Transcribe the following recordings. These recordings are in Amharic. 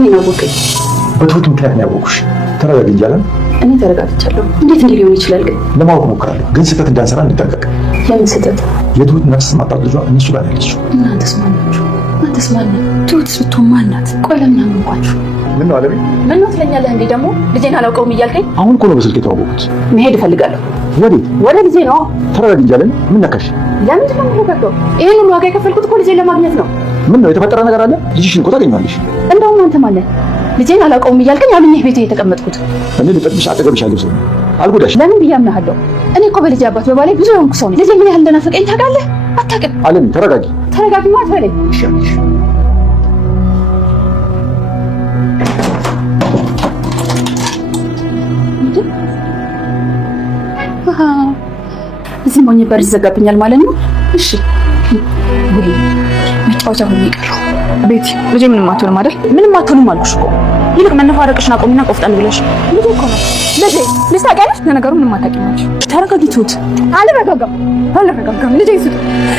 ነው ያወቀኝ? በትሁት ምክንያት ነው ያወቁሽ። ተረጋጊ እያለን እኔ ተረጋግቻለሁ። እንዴት እንዲህ ሊሆን ይችላል? ግን ለማወቅ ሞክራለሁ። ግን ስህተት እንዳንሰራ እንጠንቀቅ። የምን ስህተት? የትሁት ነፍስ ማጣት ልጇ እነሱ ጋር ያለችው። እናንተስ ማን ናችሁ? እናንተስ ማን ናት? ትሁትስ ብትሆን ማን ናት? ቆይ ለምን አመንኳችሁ? ምን ነው አለሚ? ምን ነው ትለኛለህ እንዴ? ደግሞ ልጄን አላውቀውም እያልከኝ? አሁን እኮ ነው በስልክ የተዋወቁት። መሄድ እፈልጋለሁ። ወዴት? ወደ ልጄ ነው። ተረጋጊ እያለን ምን ነካሽ? ለምንድን ነው የምትሄደው? ይሄን ሁሉ ዋጋ የከፈልኩት እኮ ልጄን ለማግኘት ነው። ምን ነው የተፈጠረ ነገር አለ? ልጅሽን እኮ ታገኛለሽ። እንደውም አንተ ማን ነህ? ልጄን አላውቀውም እያልከኝ አምኜህ ቤት የተቀመጥኩት? እኔ ልጠብሽ አጠገብሽ ያለው ሰው አልጎዳሽ። ለምን ብዬ አምናለሁ? እኔ እኮ በልጄ አባት በባሌ ብዙ የሆንኩ ሰው ነኝ። ልጄ ምን ያህል እንደናፈቀኝ ታውቃለህ? አታውቅም። አለሚ ተረጋጊ። ተረጋጊ ማለት በለኝ። ይሻልሽ። እዚህ ሞኝ በር ይዘጋብኛል ማለት ነው። እሺ መጫወቻ ሆኜ ቀረሁ። ቤቲ ልጄ ምንም አትሆንም አይደል? ምንም አትሆንም አልኩሽ እኮ። ይልቅ መነፋረቅሽን አቆሚና ቆፍጠን ብለሽ። ልጄ እኮ ነው። ልጄ ልጅ ታውቂያለሽ? ለነገሩ ምንም አታውቂም አንቺ። ተረጋጊ ትሁት። አልረጋጋም። ልጄ ስጡ።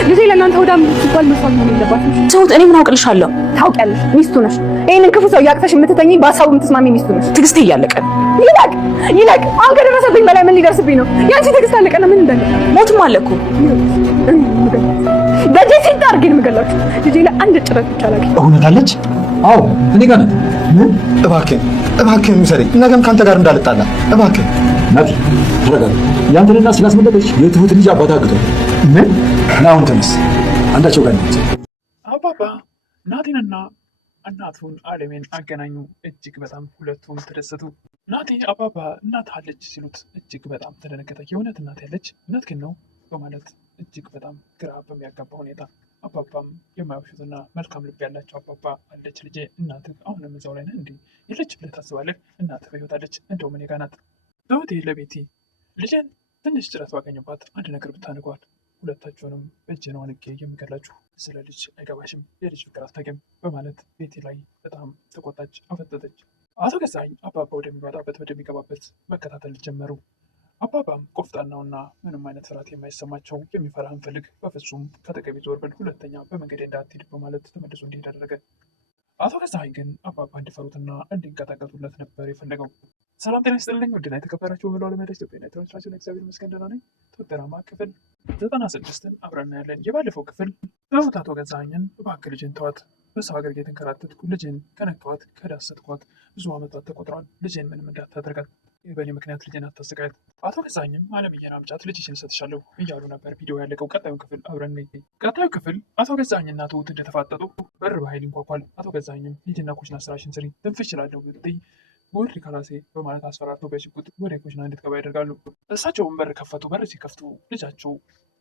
ልጄ ለእናንተ ወዳም ሲባል መስዋዕት መሆን የለባትም። ትሁት እኔ ምን አውቅልሻለሁ? ታውቂያለሽ፣ ሚስቱ ነሽ። ይሄንን ክፉ ሰው ያቅፈሽ የምትተኚ በሀሳቡ የምትስማሚ ሚስቱ ነሽ። ትዕግስቴ እያለቀ ነው። ይላቅ አሁን ከደረሰብኝ በላይ ምን ሊደርስብኝ ነው? ያንቺ ትዕግስት አለቀና ምን እንዳለ ሞትም አለ እኮ። በጄ ሲጣ አድርጌ ነው የምገላችሁ። ልጄ ላይ አንድ ጭረት ብቻ ላግኝ። እውነት አለች? አዎ እኔ ጋር ናት። ምን? እባክህን ውሰደኝ፣ ነገም ከአንተ ጋር እንዳልጣላ እባክህን። ናቲ ተረጋጋ። ያንተንና ስላስመለጠች የትሁት ልጅ አባት አግቷል። ምን? ና አሁን ተነስ፣ አንዳቸው ጋር ነች። አባባ ናቲንና እናቱን አለሜን አገናኙ። እጅግ በጣም ሁለቱም ተደሰቱ። ናቲ አባባ እናት አለች ሲሉት እጅግ በጣም ተደነገጠ። የእውነት እናት ያለች እውነት ግን ነው በማለት እጅግ በጣም ግራ በሚያጋባ ሁኔታ አባባም የማይወሹትና መልካም ልብ ያላቸው አባባ አለች ልጄ፣ እናትህ አሁንም እዛው ላይ ነህ እንዲህ የለች ብለህ ታስባለህ? እናትህ በሕይወት አለች፣ እንደውም እኔ ጋር ናት። በህይወቴ ለቤቲ ልጄን ትንሽ ጭረት ባገኘባት አንድ ነገር ብታንጓል ሁለታችሁንም እጅ ነው አንቄ የምገላችሁ። ስለ ልጅ አይገባሽም፣ የልጅ ፍቅር አታውቂም በማለት ቤቲ ላይ በጣም ተቆጣች፣ አፈጠጠች። አቶ ገዛኸኝ አባባ ወደሚመጣበት ወደሚገባበት መከታተል ጀመሩ። አባባም ቆፍጣናውና ምንም አይነት ፍርሃት የማይሰማቸው የሚፈራህን ፈልግ፣ በፍጹም ከአጠገቤ ዞር በል፣ ሁለተኛ በመንገዴ እንዳትሄድ በማለት ተመልሶ እንዲሄድ አደረገ። አቶ ገዛኸኝ ግን አባባ እንዲፈሩትና እንዲንቀጠቀጡለት ነበር የፈለገው። ሰላም ጤና ይስጥልኝ ውድና የተከበራችሁ ብለው ለመደ ኢትዮጵያ ትራንስላሽን እግዚአብሔር ይመስገን ደህና ነኝ። ትወደራማ ክፍል 96ን አብረን እናያለን። የባለፈው ክፍል ትሁት አቶ ገዛኸኝን እባክህ ልጅን ተዋት፣ በሰው ሀገር እየተንከራተትኩ ልጅን ከነካኋት ከዳሰትኳት ብዙ ዓመታት ተቆጥረዋል። ልጅን ምንም እንዳታደርጋት፣ በእኔ ምክንያት ልጅን አታሰቃያት። አቶ ገዛኸኝም አለምዬን አምጫት ልጅሽን እሰጥሻለሁ እያሉ ነበር ቪዲዮ ያለቀው። ቀጣዩ ክፍል አብረን ነይ። ቀጣዩ ክፍል አቶ ገዛኸኝና ትሁት እንደተፋጠጡ በር በኃይል ይንኳኳል። አቶ ገዛኸኝም ሂጂና ኩሽና ስራሽን ስሪ፣ ትንፍሽ እችላለሁ ብትይ ወሪ ከራሴ በማለት አስፈራርቶ በሽጉጥ ወደ ኩሽና እንድትገባ ያደርጋሉ። እሳቸውም በር ከፈቱ። በር ሲከፍቱ ልጃቸው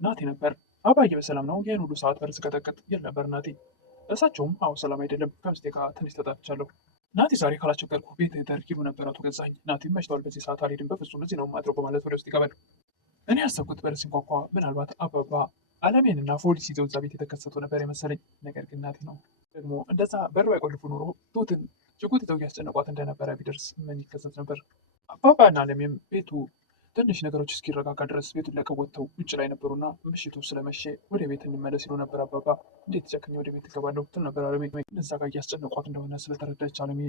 ናቲ ነበር። አባዬ በሰላም ነው? ይህን ሁሉ ሰዓት በር ስቀጠቅጥ የት ነበር ናቲ? እሳቸውም አዎ ሰላም አይደለም፣ ከምስቴ ጋር ትንሽ ተጣልቻለሁ። ናቲ ዛሬ ካላስቸገርኩ ቤት ደር ይሉ ነበር አቶ ገዛኸኝ። ናቲም መሽቷል፣ በዚህ ሰዓት አልሄድም፣ በፍጹም እዚህ ነው የማድረው በማለት ወደ ውስጥ ይገባል። እኔ ያሰብኩት በር ሲንኳኳ ምናልባት አባባ አለሜንና ፖሊስ ይዘው እዛ ቤት የተከሰቱ ነበር የመሰለኝ። ነገር ግን ናቲ ነው ደግሞ እንደዛ በር ባይቆልፉ ኖሮ ትሁትን ሽጉጥ ይዘው እያስጨነቋት እንደነበረ ቢደርስ ምን ይከሰት ነበር? አባባ እና አለሜም ቤቱ ትንሽ ነገሮች እስኪረጋጋ ድረስ ቤቱን ለቀው ወጥተው ውጭ ላይ ነበሩና ምሽቱ ስለመሸ ወደ ቤት እንመለስ ይሉ ነበር። አባባ እንዴት ጨክኜ ወደ ቤት እገባለሁ ትል ነበር አለሜ። እዛ ጋር እያስጨነቋት እንደሆነ ስለተረዳች አለሜ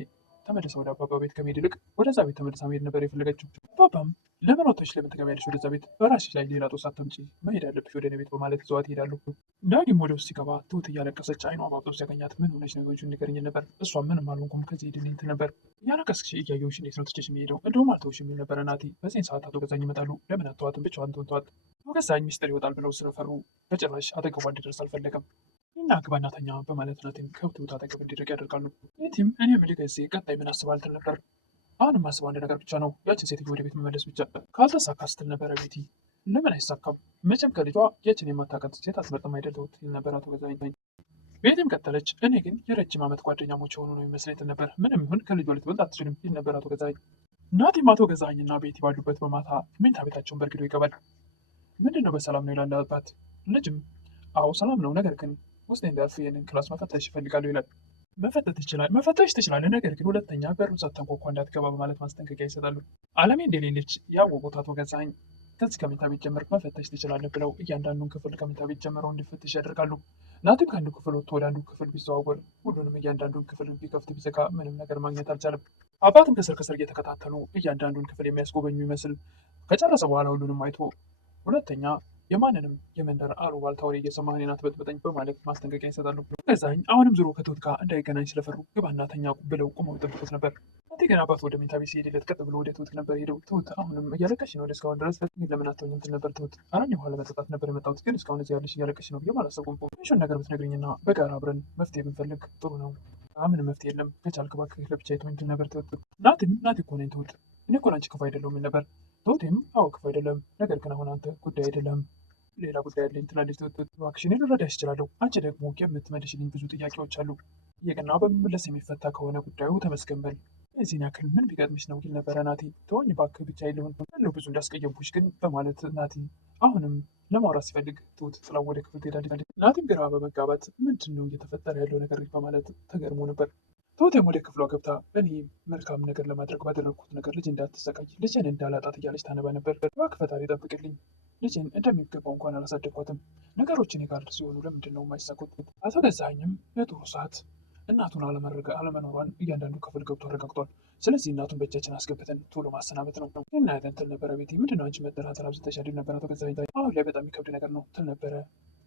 ተመልሳ ወደ አባባ ቤት ከመሄድ ይልቅ ወደዛ ቤት ተመልሳ መሄድ ነበር የፈለገችው። አባባም ለምን ወጥተሽ ለምን ትገቢያለሽ ወደዛ ቤት? በራስሽ ላይ ሌላ ጦስ አታምጪ፣ መሄድ አለብሽ ወደ እኔ ቤት በማለት ይዘዋት ይሄዳሉ። ዳግም ወደ ውስጥ ሲገባ ትሁት እያለቀሰች አይኗ አባብጦ ሲያገኛት ምን ሆነች ነገሮችን ንገረኝ ነበር። እሷም ምንም አልሆንኩም ከዚህ ሄድልኝ ትል ነበር። እያለቀስሽ እያየሁሽ እንዴት ነው ትችሽ የሚሄደው? እንደውም አልተውሽ የሚል ነበረ ናቲ። በዚህን ሰዓት አቶ ገዛኸኝ ይመጣሉ። ለምን አተዋትም? ብቻዋን ትሆን ተዋት። አቶ ገዛኸኝ ሚስጥር ይወጣል ብለው ስለፈሩ በጭራሽ አጠገቧ እንዲደርስ አልፈለገም። እና ግባና ተኛ በማለት ናቲም ከትሁት አጠገብ እንዲርቅ ያደርጋሉ። ቤቲም እኔ የምልህ ከዚህ ቀጣይ ምን አስባል ትል ነበር። አሁንም አስበው አንድ ነገር ብቻ ነው፣ ያችን ሴትዮ ወደ ቤት መመለስ ብቻ። ካልተሳካ ስትል ነበረ ቤቲ። ለምን አይሳካም? መቼም ከልጇ ያችን የማታውቃት ሴት አትመርጥም አይደል ትሁት ይል ነበር አቶ ገዛኸኝ። ቤቲም ቀጠለች። እኔ ግን የረጅም ዓመት ጓደኛሞች የሆኑ ነው የሚመስለኝ ትል ነበር። ምንም ይሁን ከልጇ ልትበልጥ አትችልም ይል ነበር አቶ ገዛኸኝ። ናቲም አቶ ገዛኸኝና ቤቲ ባሉበት በማታ መኝታ ቤታቸውን በርግዶ ይገባል። ምንድን ነው በሰላም ነው ይላል አባት። ልጅም አዎ ሰላም ነው፣ ነገር ግን ውስጥ እንዳልፍ ይህንን ክላስ መፈተሽ ይፈልጋሉ ይላል። መፈተሽ ትችላለህ፣ ነገር ግን ሁለተኛ በሩን ሳታንኳኳ እንዳትገባ በማለት ማስጠንቀቂያ ይሰጣሉ። አለሜ እንደሌለች ያወቁት አቶ ገዛኸኝ ከዚህ ከመኝታ ቤት ጀምር መፈተሽ ትችላለህ ብለው እያንዳንዱን ክፍል ከመኝታ ቤት ጀምረው እንዲፈተሽ ያደርጋሉ። ናቲም ከአንዱ ክፍል ወጥቶ ወደ አንዱ ክፍል ቢዘዋወር ሁሉንም እያንዳንዱን ክፍል ቢከፍት ቢዘጋ ምንም ነገር ማግኘት አልቻለም። አባትም ከስር ከስር እየተከታተሉ እያንዳንዱን ክፍል የሚያስጎበኙ ይመስል ከጨረሰ በኋላ ሁሉንም አይቶ ሁለተኛ የማንንም የመንደር አሉባልታ ወሬ እየሰማህ እኔን አትበጥብጠኝ በማለት ማስጠንቀቂያ ይሰጣሉ። ገዛኸኝ አሁንም ዞሮ ከትሁት ጋር እንዳይገናኝ ስለፈሩ ግባና ተኛ ብለው ቁመው ይጠብቁት ነበር። ናቲ ግን አባት ወደ መኝታ ቤት ሲሄድለት ቀጥ ብሎ ወደ ትሁት ነበር ሄደው። ትሁት አሁንም እያለቀሽ ነው እስካሁን ድረስ ለምን አትሆኝም ትል ነበር። ትሁት አራኝ ውሃ ለመጠጣት ነበር የመጣሁት ግን እስካሁን እዚህ ያለሽ እያለቀሽ ነው ብዬም አላሰብኩም። ትንሹን ነገር ብትነግሪኝና በጋራ አብረን መፍትሄ ብንፈልግ ጥሩ ነው። ምንም መፍትሄ የለም ከቻልክ እባክህ ለብቻ የተወኝ ትል ነበር ትሁት። ናቲ እኮ ነኝ ትሁት፣ እኔ እኮ ለአንቺ ክፉ አይደለሁም ይል ነበር። ትሁቴም አዎ ክፉ አይደለም፣ ነገር ግን አሁን አንተ ጉዳይ አይደለም ሌላ ጉዳይ ያለኝ ትላለች። እባክሽ እኔ ልረዳሽ እችላለሁ፣ አንቺ ደግሞ የምትመልሽልኝ ብዙ ጥያቄዎች አሉ። ይቅና በመመለስ የሚፈታ ከሆነ ጉዳዩ ተመስገን በል። የዚህን ያክል ምን ቢገጥምሽ ነው ይል ነበረ ናቲ። ተወኝ እባክህ ብቻ የለውን ያለው ብዙ እንዳስቀየምኩሽ ግን በማለት ናቲ አሁንም ለማውራት ሲፈልግ ትሁት ጥላው ወደ ክፍል ትሄዳለች። ናቲም ግራ በመጋባት ምንድን ነው እየተፈጠረ ያለው ነገር በማለት ተገርሞ ነበር። ትሁቴም ወደ ክፍሏ ገብታ እኔ መልካም ነገር ለማድረግ ባደረግኩት ነገር ልጅ እንዳትሰቃይ ልጅን እንዳላጣት እያለች ታነባ ነበር። እባክህ ፈጣሪ ጠብቅልኝ፣ ልጅን እንደሚገባው እንኳን አላሳደግኳትም። ነገሮች እኔ ጋር ሲሆኑ ለምንድን ነው የማይሳኩት? አቶ ገዛኸኝም የጥሩ ሰዓት እናቱን አለመኖሯን እያንዳንዱ ክፍል ገብቶ አረጋግጧል። ስለዚህ እናቱን በእጃችን አስገብተን ቶሎ ማሰናበት ነው እናያለን ትል ነበረ ቤቲ። ምንድነው አንቺ መጠራጠር አብዝተሻል ይል ነበር አቶ ገዛኸኝ። አሁን ላይ በጣም የሚከብድ ነገር ነው ትል ነበረ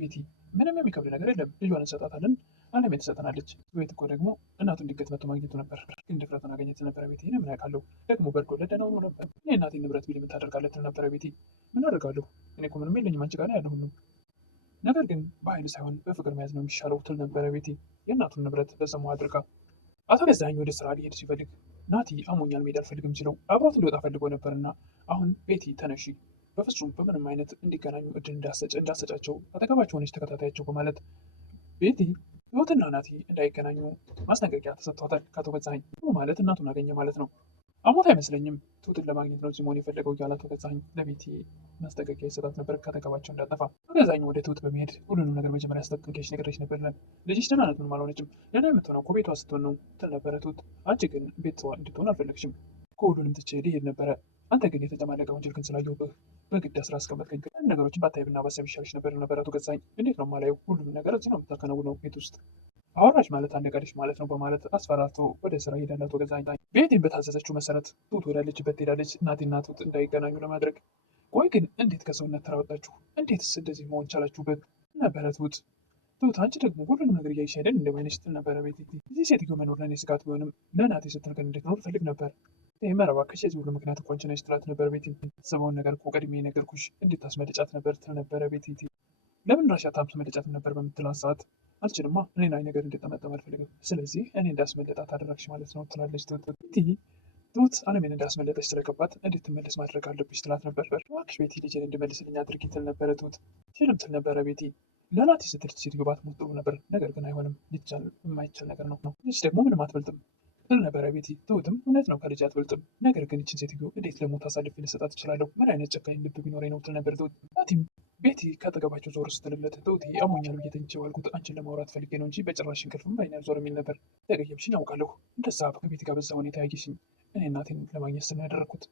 ቤቲ። ምንም የሚከብድ ነገር የለም፣ ልጇን እንሰጣታለን፣ አለሜ ትሰጠናለች። ቤት እኮ ደግሞ እናቱን ድንገት መጥቶ ማግኘቱ ነበር፣ ግን ድፍረቱን አገኘ ትል ነበረ ቤቲ። ምን ያውቃለሁ ደግሞ በርዶ ለደነው ነበር እኔ እናቴን ንብረት ቢል የምታደርጋለት ትል ነበረ ቤቲ። ምን አደርጋለሁ እኔ እኮ ምንም የለኝም አንቺ ጋር ያለ ሁሉም ነገር ግን በኃይል ሳይሆን በፍቅር መያዝ ነው የሚሻለው ትል ነበረ ቤቲ የእናቱን ንብረት በሰሙ አድርጋ። አቶ ገዛኸኝ ወደ ስራ ሊሄድ ሲፈልግ ናቲ አሞኛል መሄድ አልፈልግም ሲለው አብሯት እንዲወጣ ፈልጎ ነበርና አሁን ቤቲ ተነሺ፣ በፍጹም በምንም አይነት እንዲገናኙ እድል እንዳሰጫቸው አጠገባቸው ሆነች ተከታታያቸው በማለት ቤቲ ትሁትና ናቲ እንዳይገናኙ ማስጠንቀቂያ ተሰጥቷታል ከአቶ ገዛኸኝ። ማለት እናቱን አገኘ ማለት ነው። አሞት አይመስለኝም ትሁትን ለማግኘት ነው እዚህ መሆን የፈለገው እያለ አቶ ገዛኸኝ ለቤቲ ማስጠንቀቂያ ይሰጣት ነበር ከአጠገባቸው እንዳጠፋ። አቶ ገዛኸኝ ወደ ትሁት በመሄድ ሁሉንም ነገር መጀመሪያ አስጠንቅቄሽ ነግሬሽ ነበር ይላል። ልጅሽ ደህና ናት፣ ምንም አልሆነችም፣ ደህና የምትሆነው እኮ ቤቷ ስትሆን ነው ትል ነበረ ትሁት። አንቺ ግን ቤቷ እንድትሆን አልፈለግሽም፣ ከሁሉንም ትቼ ልሄድ ነበረ። አንተ ግን የተጨማለቀ ወንጀል ግን ስላየሁብህ በግድ ስራ አስቀመጥከኝ። ነገሮችን ባታይብና ባሰብ ይሻልሽ ነበር ነበረ አቶ ገዛኸኝ። እንዴት ነው የማላየው? ሁሉንም ነገር እዚህ ነው የምታከናውነው ቤት ውስጥ አወራሽ ማለት አነጋሪሽ ማለት ነው በማለት አስፈራርቶ ወደ ስራ ሄዳለ አቶ ገዛኸኝ። ቤቴን በታዘዘችው መሰረት ትሁት ወዳለችበት ትሄዳለች እናቴና ትሁት እንዳይገናኙ ለማድረግ። ቆይ ግን እንዴት ከሰውነት ተራወጣችሁ? እንዴትስ እንደዚህ መሆን ቻላችሁበት? ነበረ ትሁት አንቺ ደግሞ ሁሉንም ነገር እያይሽ አይደል እንደማይነሽ ትል ነበረ ቤት። እዚህ ሴትዮ መኖር ለእኔ ስጋት ቢሆንም ለእናቴ ስትል ግን እንድትኖር ፈልግ ነበር። ይህ መረባከሽ የዚህ ሁሉ ምክንያት እኮ አንቺ ነሽ ትላት ነበር ቤት። ስበውን ነገር እኮ ቀድሜ ነገርኩሽ እንድታስመልጫት ነበር ትል ነበረ ቤት። ለምን ራሻ ታስመልጫት ነበር በምትላት ሰዓት አልችልማ እኔን አይ ነገር እንድጠመጠም አልፈልግም፣ ስለዚህ እኔ እንዳስመለጣት አደረግሽ ማለት ነው ትላለች ትሁት። አለሜን እንዳስመለጠች ስለገባት እንድትመለስ ማድረግ አለብሽ ትላት ነበር። እባክሽ ቤቲ ልጄን እንድመልስልኝ አድርጊ ትል ነበረ ትሁት። ፊልም ትል ነበረ ቤቲ። ለናቲ ስትል ሴትዮ ባትሞት ጥሩ ነበር፣ ነገር ግን አይሆንም፣ ሊቻል የማይቻል ነገር ነው። ልጅ ደግሞ ምንም አትበልጥም ትል ነበረ ቤቲ። ትሁትም እውነት ነው ከልጅ አትበልጥም፣ ነገር ግን ይችን ሴትዮ እንዴት ለሞት አሳልፌ ልሰጣት እችላለሁ? ምን አይነት ጨካኝ ልብ ቢኖረኝ ነው ትል ነበር ትሁት። ናቲም ቤቲ ከአጠገባቸው ዞር ስትልለት ትሁቴ አሞኛል ብዬ ተኝቼ ዋልኩት፣ አንቺን ለማውራት ፈልጌ ነው እንጂ በጭራሽ እንቅልፍም በዓይኔ ዞር የሚል ነበር። ተቀየምሽኝ አውቃለሁ፣ እንደዛ ከቤቲ ጋር በዛ ሁኔታ ያየሽኝ እኔ እናቴን ለማግኘት ስለ ያደረግኩት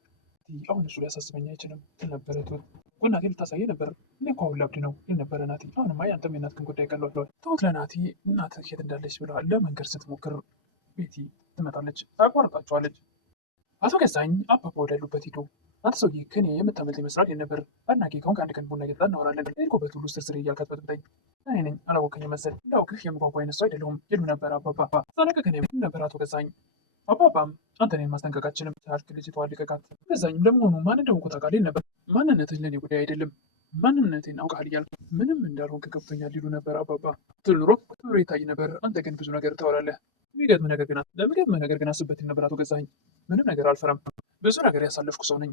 አሁን እሱ ሊያሳስበኝ አይችልም ትል ነበረ ትሁት። ናቲ ልታሳየ ነበር እኔ እኮ አሁን ላብድ ነው ይል ነበረ ናቲ። አሁንማ ያንተም የእናትህን ጉዳይ ቀሏል። ትሁት ለናቲ እናትህ የት እንዳለች ብላ ለመንገድ ስትሞክር ቤቲ ትመጣለች፣ ታቋርጣቸዋለች። አቶ ገዛኸኝ አባባ ወዳሉበት ሂዶ አንተ ሰውዬ ከኔ የምታመልጥ ይመስላል ይል ነበር። አድናቂ ከሆንክ አንድ ቀን ቡና እየጠጣን እናወራለን። ሄድኩበት ሁሉ ስርስር እያልክ አትበጥብጠኝ፣ እኔ ነኝ አላወቀኝ መሰል እንዳውቅህ የምጓጓ አይነት ሰው አይደለሁም ይሉ ነበር አባባ። ተለቀቀኝ ነበር አቶ ገዛኸኝ። አባባም አንተ እኔን ማስጠንቀቅ አትችልም ታልክ ልጅቷ ልቀቃት። ገዛኸኝም ለመሆኑ ማን እንደሆንኩ ታውቃለህ ይል ነበር። ማንነትህ ለእኔ ጉዳይ አይደለም፣ ማንነቴን አውቃል እያልክ ምንም እንዳልሆንክ ገብቶኛል ይሉ ነበር አባባ። ትል ኑሮ ክብሮ ይታይ ነበር፣ አንተ ግን ብዙ ነገር ታወራለህ። ለሚገጥምህ ነገር ግን አስብበት ይል ነበር አቶ ገዛኸኝ። ምንም ነገር አልፈራም፣ ብዙ ነገር ያሳለፍኩ ሰው ነኝ።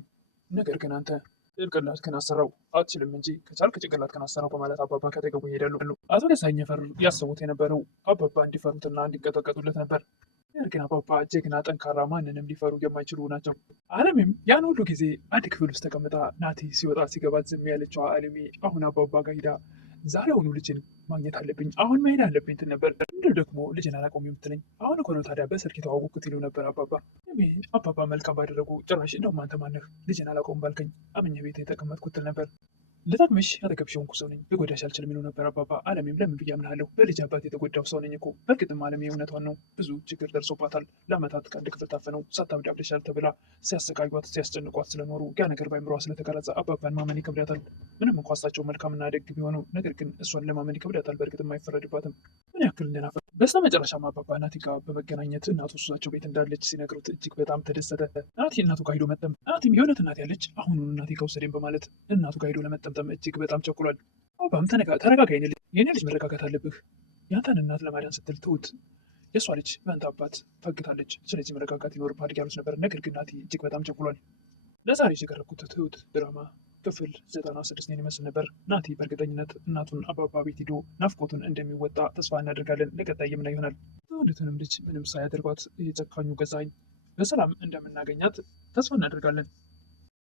ነገር ግን አንተ ጭንቅላትህን አሰራው አትችልም እንጂ ከቻልክ ጭንቅላትህን አሰራው በማለት አባባ ከጠገቡ ይሄዳሉ። አቶ ገዛኸኝ ያሰቡት የነበረው አባባ እንዲፈሩትና እንዲንቀጠቀጡለት ነበር። ነገር ግን አባባ ጀግና፣ ጠንካራ፣ ማንንም ሊፈሩ የማይችሉ ናቸው። አለሜም ያን ሁሉ ጊዜ አንድ ክፍል ውስጥ ተቀምጣ ናቲ ሲወጣ ሲገባ ዝም ያለችው አለሜ አሁን አባባ ጋር ሂዳ ዛሬውኑ ልጅን ማግኘት አለብኝ፣ አሁን መሄድ አለብኝ ትል ነበር። እንዲሁ ደግሞ ልጅን አላቆም የምትለኝ አሁን እኮ ነው ታዲያ በስልክ የተዋወቁት ይሉ ነበር አባባ። አባባ መልካም ባደረጉ ጭራሽ እንደውም አንተ ማነህ ልጅን አላቆም ባልከኝ አምኜ ቤት የተቀመጥኩት ትል ነበር። ልጠቅምሽ ያጠገብሽ ሆንኩ ሰው ነኝ፣ ልጎዳሽ አልችልም ይለው ነበር አባባ። አለሜም ለምን ብዬ አምናለሁ? በልጅ አባት የተጎዳው ሰው ነኝ እኮ። በእርግጥም አለሜ እውነቷን ነው። ብዙ ችግር ደርሶባታል። ለአመታት ከአንድ ክፍል ታፈነው ሳታብድ አብደሻል ተብላ ሲያሰቃዩት ሲያስጨንቋት ስለኖሩ ያ ነገር በአይምሯ ስለተቀረጸ አባባን ማመን ይከብዳታል። ምንም እንኳ እሳቸው መልካምና ደግ ቢሆኑ ነገር ግን እሷን ለማመን ይከብዳታል። በእርግጥም አይፈረድባትም። ምን ያክል እንደናፈቅ በስተ መጨረሻም አባባ ናቲ ጋር በመገናኘት እናቱ እሳቸው ቤት እንዳለች ሲነግሩት እጅግ በጣም ተደሰተ። ናቲ እናቱ ጋር ሄዶ መጠም ናቲም የእውነት እናት ያለች አሁኑን እናቴ ከወሰደኝ በማለት እናቱ ጋር ሄዶ ለመጠምጠም እጅግ በጣም ቸኩሏል። አባም ተረጋጋ የኔ ልጅ መረጋጋት አለብህ። ያንተን እናት ለማዳን ስትል ትሁት የእሷ ልጅ በአንተ አባት ፈግታለች። ስለዚህ መረጋጋት ይኖርብሃል ያሉት ነበር። ነገር ግን ናቲ እጅግ በጣም ቸኩሏል። ለዛሬ የቀረብኩት ትሁት ድራማ ክፍል 96 ይመስል ነበር። ናቲ በእርግጠኝነት እናቱን አባባ ቤት ሄዶ ናፍቆቱን እንደሚወጣ ተስፋ እናደርጋለን። ለቀጣይ የምናየው ይሆናል። ትሁትንም ልጅ ምንም ሳያደርጓት የጨካኙ ገዛኸኝ በሰላም እንደምናገኛት ተስፋ እናደርጋለን።